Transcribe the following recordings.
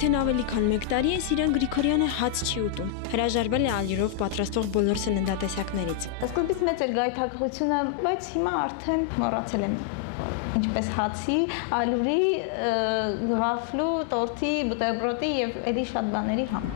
Արդեն ավելի քան 1 տարի է Սիրան Գրիգորյանը հաց չի ուտում։ Հրաժարվել է ալյուրով պատրաստվող բոլոր սննդատեսակներից։ Սկզբից մեծ էր գայթակղությունը, բայց հիմա արդեն մոռացել եմ ինչպես հացի, ալյուրի, վաֆլու, տորտի, բուտերբրոդի եւ էլի շատ բաների համ։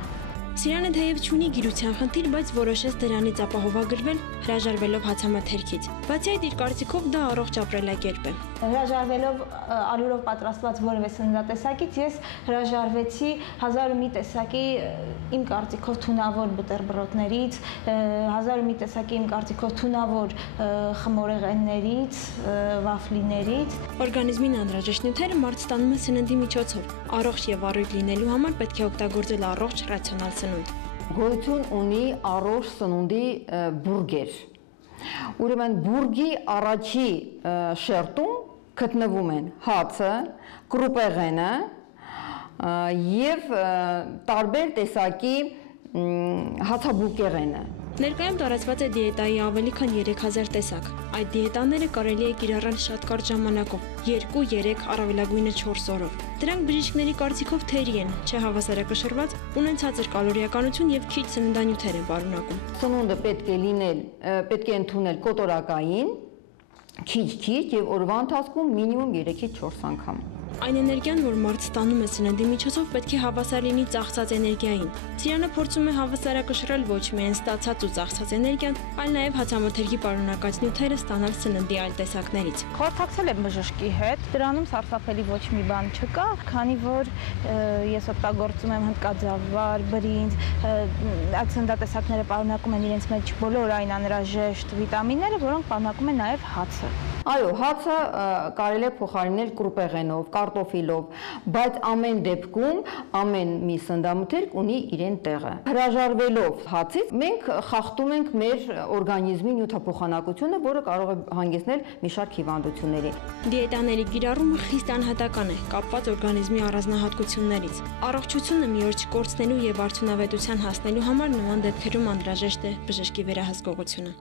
Սիրանը թեև չունի գիրության խնդիր, բայց որոշեց դրանից ապահովագրվել հրաժարվելով հացամթերքից։ Բացի այդ, իր կարծիքով դա առողջ ապրելակերպ է։ Հրաժարվելով ալյուրով պատրաստված որևէ սննդատեսակից ես հրաժարվեցի 1001 տեսակի իմ կարծիքով թունավոր բուտերբրոդներից, 1001 տեսակի իմ կարծիքով թունավոր խմորեղեններից, վաֆլիներից։ Օրգանիզմին անհրաժեշտ նյութերը մարդ ստանում է սննդի միջոցով։ Առողջ եւ առողջ լինելու համար պետք է օգտագործել առողջ ռացիոնալ սնունդ։ Գոյություն ունի առողջ սնունդի բուրգեր։ Ուրեմն բուրգի առաջի շերտում գտնվում են հացը, կրուպեղենը եւ տարբեր տեսակի հացաբուլկեղենը։ Ներկայում տարածված է դիետայի ավելի քան 3000 տեսակ։ Այդ դիետաները կարելի է կիրառել շատ կարճ ժամանակով՝ 2-3, առավելագույնը 4 օրով։ Դրանք բժիշկների կարծիքով թերի են, չհավասարակշռված, ունեն ցածր կալորիականություն եւ քիչ սննդանյութեր են պարունակում։ Սնունդը պետք է ընդունել կոտորակային, քիչ եւ օրվա ընթացքում մինիմում 3-ից 4 անգամ։ Այն էներգիան, որ մարդ ստանում է սննդի միջոցով, պետք է հավասար լինի ծախսած էներգիային։ Սիրանը փորձում է հավասարակշռել ոչ միայն ստացած ու ծախսած էներգիան, այլ նաև հացամթերքի պարունակած նյութերը ստանալ սննդի այլ տեսակներից։ Խորհրդակցել եմ բժշկի հետ, դրանում սարսափելի ոչ մի բան չկա, քանի որ ես օգտագործում եմ հնդկաձավար, բրինձ, այդ սննդատեսակները պարունակում են իրենց մեջ բոլոր այն անհրաժեշտ վիտամինները, որոնք պարունակում է նաև հացը։ Այո, հացը կարելի է փոխարինել կրուպեղենով, կարտոֆիլով, բայց ամեն դեպքում ամեն մի սննդամթերք ունի իրեն տեղը։ Հրաժարվելով հացից մենք խախտում ենք մեր օրգանիզմի նյութափոխանակությունը, որը կարող է հանգեցնել մի շարք հիվանդությունների։ Դիետաների կիրառումը խիստ անհատական է, կապված օրգանիզմի առանձնահատկություններից։ Առողջությունը մի օր չկորցնելու եւ արդյունավետության հասնելու համար նման դեպքերում անհրաժեշտ է բժշկի վերահսկողությունը։